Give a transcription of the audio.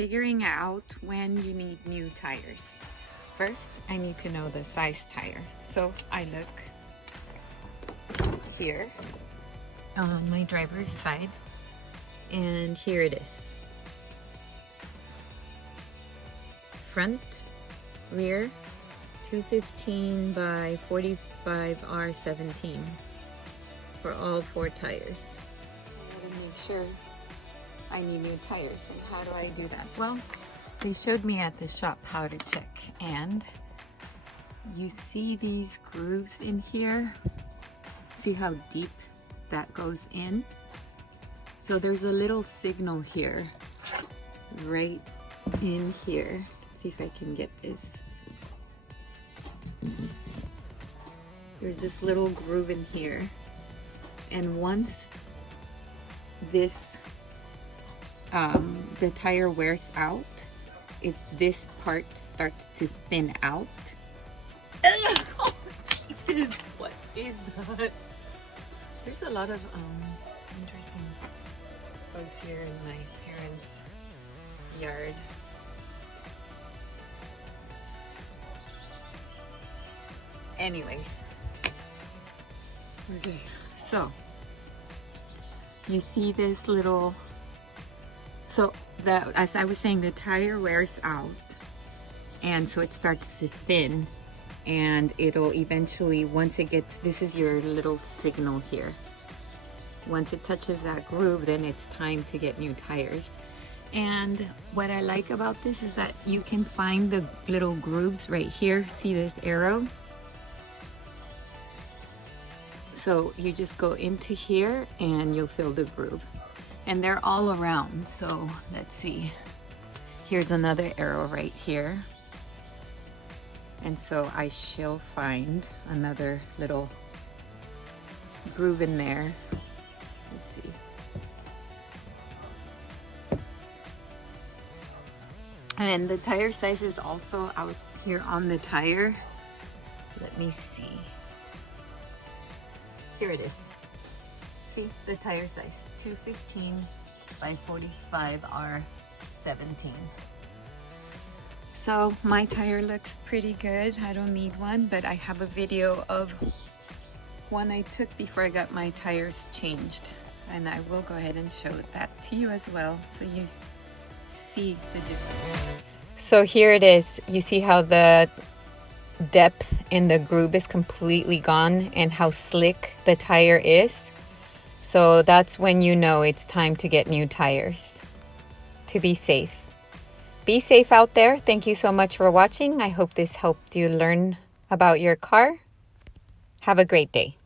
Figuring out when you need new tires. First, I need to know the size tire. So I look here on my driver's side, and here it is. Front, rear, 215 by 45 R17 for all 4 tires. I gotta make sure I need new tires. And how do I do that? Well, they showed me at the shop how to check, and you see these grooves in here. See how deep that goes in? So there's a little signal here, right in here. Let's see if I can get this. There's this little groove in here, and once this the tire wears out, this part starts to thin out. Oh Jesus, what is that? There's a lot of interesting bugs here in my parents' yard. Anyways, okay, so you see this little, so that, as I was saying, the tire wears out, and so it starts to thin, and it'll eventually, once it gets, this is your little signal here. Once it touches that groove, then it's time to get new tires. And what I like about this is that you can find the little grooves right here. See this arrow? So you just go into here and you'll fill the groove. And they're all around, so let's see. Here's another arrow right here. And so I shall find another little groove in there. Let's see. And the tire size is also out here on the tire. Let me see. Here it is. See the tire size, 215 by 45 R17. So my tire looks pretty good. I don't need one, but I have a video of one I took before I got my tires changed, and I will go ahead and show that to you as well, so you see the difference. So here it is. You see how the depth in the groove is completely gone and how slick the tire is. So that's when you know it's time to get new tires to be safe. Be safe out there. Thank you so much for watching. I hope this helped you learn about your car. Have a great day.